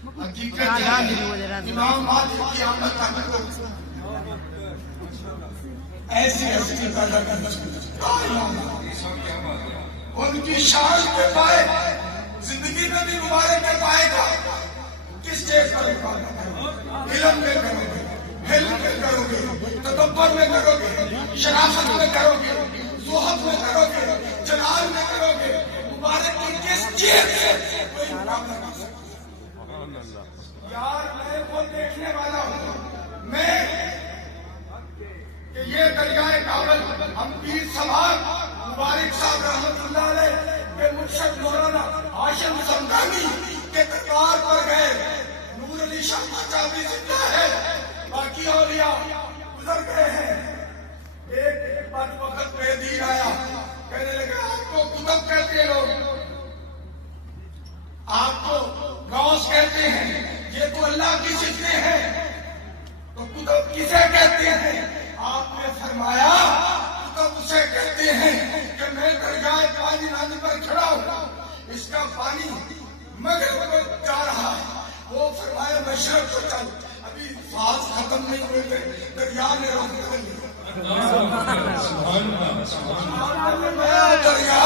حقیقت امام مالک کی آمد تک ایسی ہستی پیدا کرنا ان کی شان کے پائے زندگی میں بھی مبارک کے پائے گا. کس چیز پر علم میں کرو گے, علم میں کرو گے, تدبر میں کرو گے, شرافت میں کرو گے, زہد میں کرو گے, جلال میں کرو گے. مبارک کی کس چیز سے کوئی مقابلہ نہیں سکتا. یار میں وہ دیکھنے والا ہوں میں کہ یہ دریائے کابل ہم پیر سوال مبارک صاحب رحمت اللہ علیہ کے مرشد مولانا ہاشم سمدانی کے دربار پر گئے. نور علی شاہ چاچا بھی زندہ ہے, باقی اولیاء گزر گئے ہیں. ایک بات وقت پہ دیر آیا, کہنے لگا آپ کو کتب کہتے لوگ, آپ کو غوث کہتے ہیں, یہ تو اللہ کی صفتیں ہیں, تو کتب کسے کہتے ہیں؟ آپ نے فرمایا کتب اسے کہتے ہیں کہ میں دریائے پانی نالی پر کھڑا ہوں, اس کا پانی مغرب کو جا رہا ہے. وہ فرمایا مشرق کو چل, ابھی سانس ختم نہیں ہوئے تھے, دریا نے روک لیا. دریا